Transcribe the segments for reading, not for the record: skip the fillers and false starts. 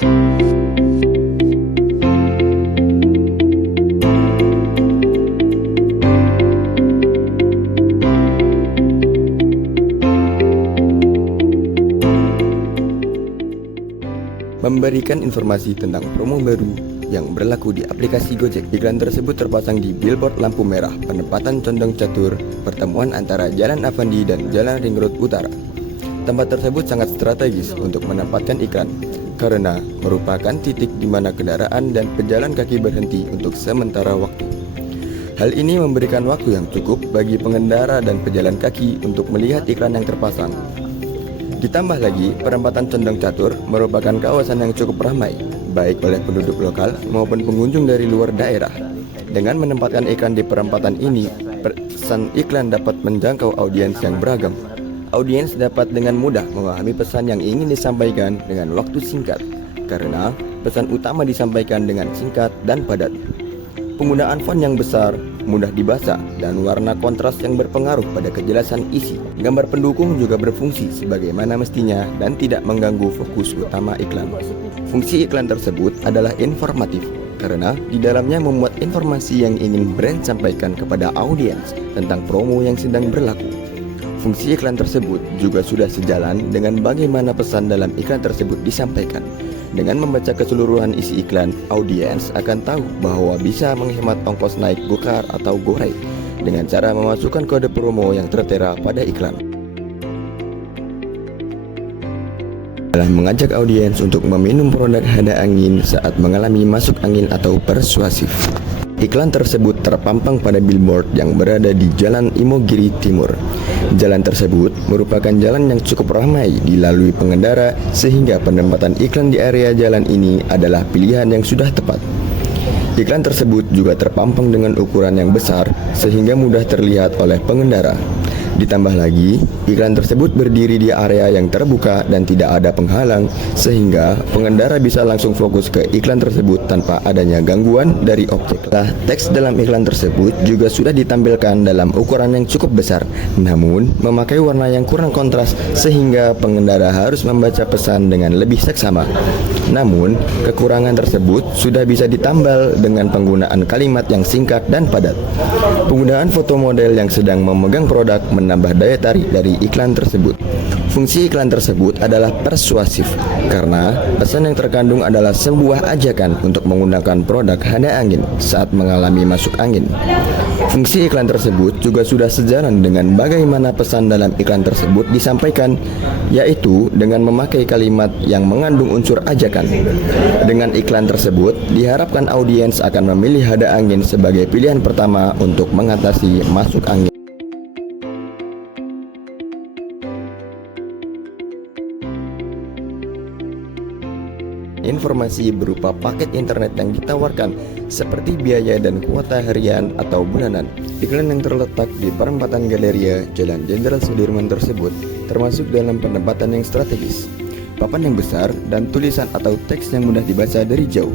Memberikan informasi tentang promo baru yang berlaku di aplikasi Gojek. Iklan tersebut terpasang di billboard lampu merah penempatan Condong Catur, pertemuan antara Jalan Avandi dan Jalan Ring Road Utara. Tempat tersebut sangat strategis untuk menempatkan iklan karena merupakan titik di mana kendaraan dan pejalan kaki berhenti untuk sementara waktu. Hal ini memberikan waktu yang cukup bagi pengendara dan pejalan kaki untuk melihat iklan yang terpasang. Ditambah lagi, perempatan Condong Catur merupakan kawasan yang cukup ramai, baik oleh penduduk lokal maupun pengunjung dari luar daerah. Dengan menempatkan iklan di perempatan ini, pesan iklan dapat menjangkau audiens yang beragam. Audiens dapat dengan mudah memahami pesan yang ingin disampaikan dengan waktu singkat, karena pesan utama disampaikan dengan singkat dan padat. Penggunaan font yang besar, mudah dibaca, dan warna kontras yang berpengaruh pada kejelasan isi. Gambar pendukung juga berfungsi sebagaimana mestinya dan tidak mengganggu fokus utama iklan. Fungsi iklan tersebut adalah informatif karena di dalamnya memuat informasi yang ingin brand sampaikan kepada audiens tentang promo yang sedang berlaku. Fungsi iklan tersebut juga sudah sejalan dengan bagaimana pesan dalam iklan tersebut disampaikan. Dengan membaca keseluruhan isi iklan, audiens akan tahu bahwa bisa menghemat ongkos naik Gokar atau GoRide dengan cara memasukkan kode promo yang tertera pada iklan. Adalah mengajak audiens untuk meminum produk hada angin saat mengalami masuk angin atau persuasif. Iklan tersebut terpampang pada billboard yang berada di Jalan Imogiri Timur. Jalan tersebut merupakan jalan yang cukup ramai dilalui pengendara sehingga penempatan iklan di area jalan ini adalah pilihan yang sudah tepat. Iklan tersebut juga terpampang dengan ukuran yang besar sehingga mudah terlihat oleh pengendara. Ditambah lagi, iklan tersebut berdiri di area yang terbuka dan tidak ada penghalang sehingga pengendara bisa langsung fokus ke iklan tersebut tanpa adanya gangguan dari objek. Teks dalam iklan tersebut juga sudah ditampilkan dalam ukuran yang cukup besar, namun memakai warna yang kurang kontras sehingga pengendara harus membaca pesan dengan lebih seksama. Namun, kekurangan tersebut sudah bisa ditambal dengan penggunaan kalimat yang singkat dan padat. Penggunaan foto model yang sedang memegang produk menambah daya tarik dari iklan tersebut. Fungsi iklan tersebut adalah persuasif karena pesan yang terkandung adalah sebuah ajakan untuk menggunakan produk hada angin saat mengalami masuk angin. Fungsi iklan tersebut juga sudah sejalan dengan bagaimana pesan dalam iklan tersebut disampaikan, yaitu dengan memakai kalimat yang mengandung unsur ajakan. Dengan iklan tersebut, diharapkan audiens akan memilih hada angin sebagai pilihan pertama untuk mengatasi masuk angin. Informasi berupa paket internet yang ditawarkan seperti biaya dan kuota harian atau bulanan. Iklan yang terletak di perempatan Galeria Jalan Jenderal Sudirman tersebut termasuk dalam penempatan yang strategis. Papan yang besar dan tulisan atau teks yang mudah dibaca dari jauh.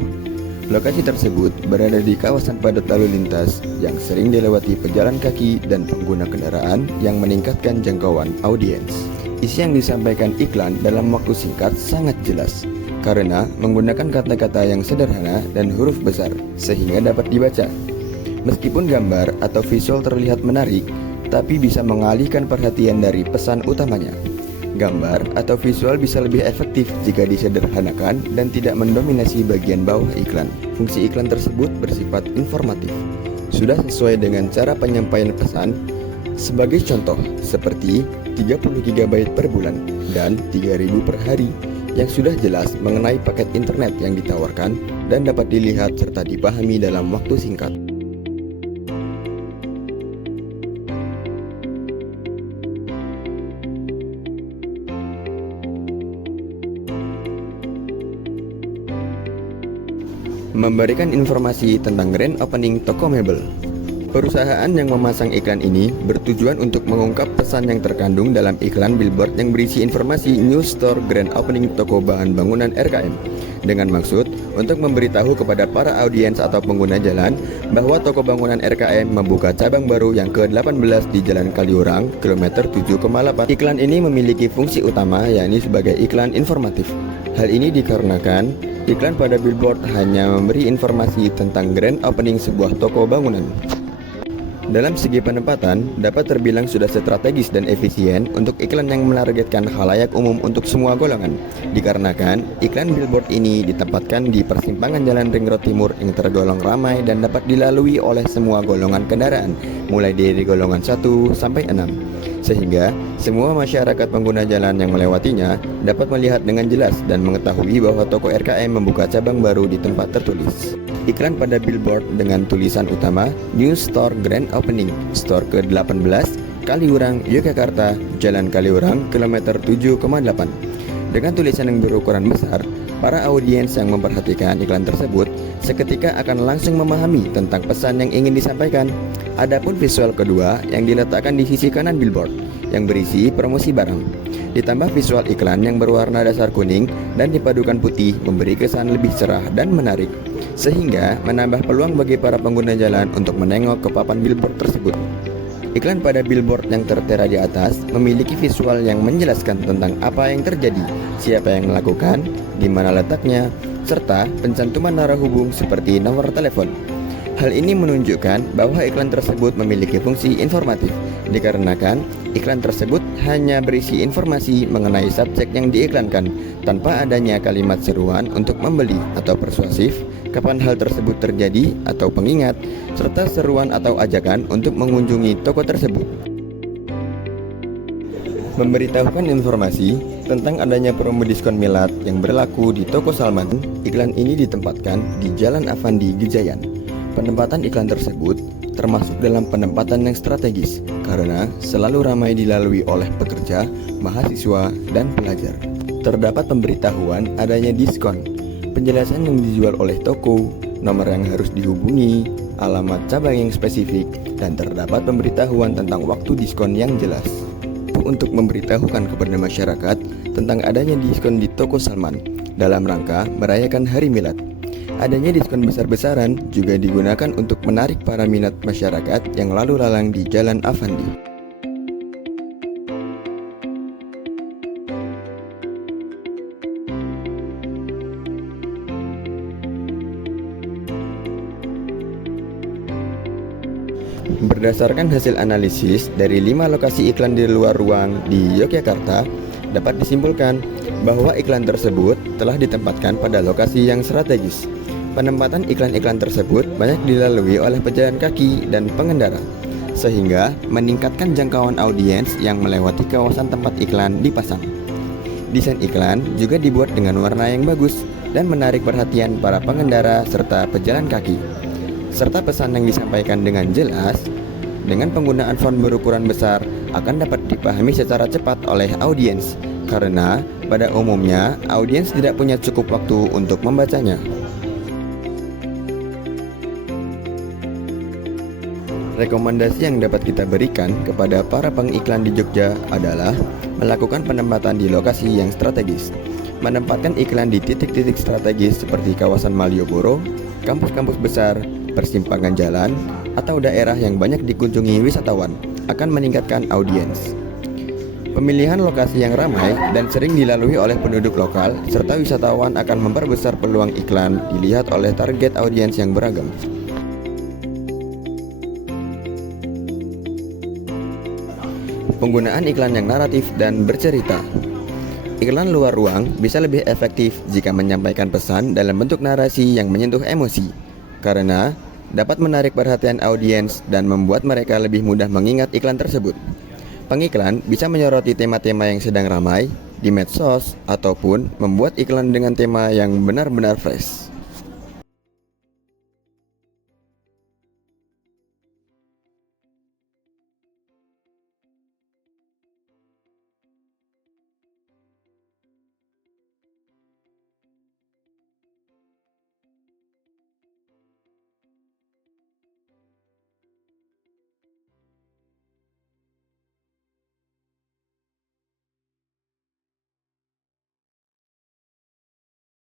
Lokasi tersebut berada di kawasan padat lalu lintas yang sering dilewati pejalan kaki dan pengguna kendaraan yang meningkatkan jangkauan audiens. Isi yang disampaikan iklan dalam waktu singkat sangat jelas karena menggunakan kata-kata yang sederhana dan huruf besar sehingga dapat dibaca. Meskipun gambar atau visual terlihat menarik, tapi bisa mengalihkan perhatian dari pesan utamanya. Gambar atau visual bisa lebih efektif jika disederhanakan dan tidak mendominasi bagian bawah iklan. Fungsi iklan tersebut bersifat informatif, sudah sesuai dengan cara penyampaian pesan. Sebagai contoh, seperti 30 GB per bulan dan 3.000 per hari, yang sudah jelas mengenai paket internet yang ditawarkan dan dapat dilihat serta dipahami dalam waktu singkat. Memberikan informasi tentang grand opening toko mebel. Perusahaan yang memasang iklan ini bertujuan untuk mengungkap pesan yang terkandung dalam iklan billboard yang berisi informasi new store grand opening toko bahan bangunan RKM dengan maksud untuk memberitahu kepada para audiens atau pengguna jalan bahwa toko bangunan RKM membuka cabang baru yang ke-18 di Jalan Kaliurang, kilometer 7,8. Iklan ini memiliki fungsi utama yakni sebagai iklan informatif. Hal ini dikarenakan Iklan pada billboard hanya memberi informasi tentang grand opening sebuah toko bangunan. Dalam segi penempatan, dapat terbilang sudah strategis dan efisien untuk iklan yang menargetkan khalayak umum untuk semua golongan. Dikarenakan, iklan billboard ini ditempatkan di persimpangan Jalan Ring Road Timur yang tergolong ramai dan dapat dilalui oleh semua golongan kendaraan, mulai dari golongan 1 sampai 6. Sehingga, semua masyarakat pengguna jalan yang melewatinya dapat melihat dengan jelas dan mengetahui bahwa toko RKM membuka cabang baru di tempat tertulis. Iklan pada billboard dengan tulisan utama New Store Grand Opening, Store ke-18, Kaliurang, Yogyakarta, Jalan Kaliurang, kilometer 7,8. Dengan tulisan yang berukuran besar, para audiens yang memperhatikan iklan tersebut seketika akan langsung memahami tentang pesan yang ingin disampaikan. Adapun visual kedua yang diletakkan di sisi kanan billboard yang berisi promosi barang. Ditambah visual iklan yang berwarna dasar kuning dan dipadukan putih memberi kesan lebih cerah dan menarik, sehingga menambah peluang bagi para pengguna jalan untuk menengok ke papan billboard tersebut. Iklan pada billboard yang tertera di atas memiliki visual yang menjelaskan tentang apa yang terjadi, siapa yang melakukan, di mana letaknya, serta pencantuman arah hubung seperti nomor telepon. Hal ini menunjukkan bahwa iklan tersebut memiliki fungsi informatif, dikarenakan iklan tersebut hanya berisi informasi mengenai subjek yang diiklankan tanpa adanya kalimat seruan untuk membeli atau persuasif, kapan hal tersebut terjadi atau pengingat, serta seruan atau ajakan untuk mengunjungi toko tersebut. Memberitahukan informasi tentang adanya promo diskon milad yang berlaku di toko Salman. Iklan ini ditempatkan di Jalan Avandi Gejayan. Penempatan iklan tersebut termasuk dalam penempatan yang strategis karena selalu ramai dilalui oleh pekerja, mahasiswa, dan pelajar. Terdapat pemberitahuan adanya diskon, penjelasan yang dijual oleh toko, nomor yang harus dihubungi, alamat cabang yang spesifik, dan terdapat pemberitahuan tentang waktu diskon yang jelas. Untuk memberitahukan kepada masyarakat tentang adanya diskon di toko Salman dalam rangka merayakan Hari Milad. Adanya diskon besar-besaran juga digunakan untuk menarik para minat masyarakat yang lalu lalang di Jalan Avandi. Berdasarkan hasil analisis dari 5 lokasi iklan di luar ruang di Yogyakarta, dapat disimpulkan bahwa iklan tersebut telah ditempatkan pada lokasi yang strategis. Penempatan iklan-iklan tersebut banyak dilalui oleh pejalan kaki dan pengendara, sehingga meningkatkan jangkauan audiens yang melewati kawasan tempat iklan dipasang. Desain iklan juga dibuat dengan warna yang bagus dan menarik perhatian para pengendara serta pejalan kaki, serta pesan yang disampaikan dengan jelas. Dengan penggunaan font berukuran besar akan dapat dipahami secara cepat oleh audiens, karena pada umumnya audiens tidak punya cukup waktu untuk membacanya. Rekomendasi yang dapat kita berikan kepada para pengiklan di Jogja adalah melakukan penempatan di lokasi yang strategis, menempatkan iklan di titik-titik strategis seperti kawasan Malioboro, kampus-kampus besar, persimpangan jalan, atau daerah yang banyak dikunjungi wisatawan akan meningkatkan audiens. Pemilihan lokasi yang ramai dan sering dilalui oleh penduduk lokal serta wisatawan akan memperbesar peluang iklan dilihat oleh target audiens yang beragam. Penggunaan iklan yang naratif dan bercerita. Iklan luar ruang bisa lebih efektif jika menyampaikan pesan dalam bentuk narasi yang menyentuh emosi, karena dapat menarik perhatian audiens dan membuat mereka lebih mudah mengingat iklan tersebut. Pengiklan bisa menyoroti tema-tema yang sedang ramai di medsos ataupun membuat iklan dengan tema yang benar-benar fresh.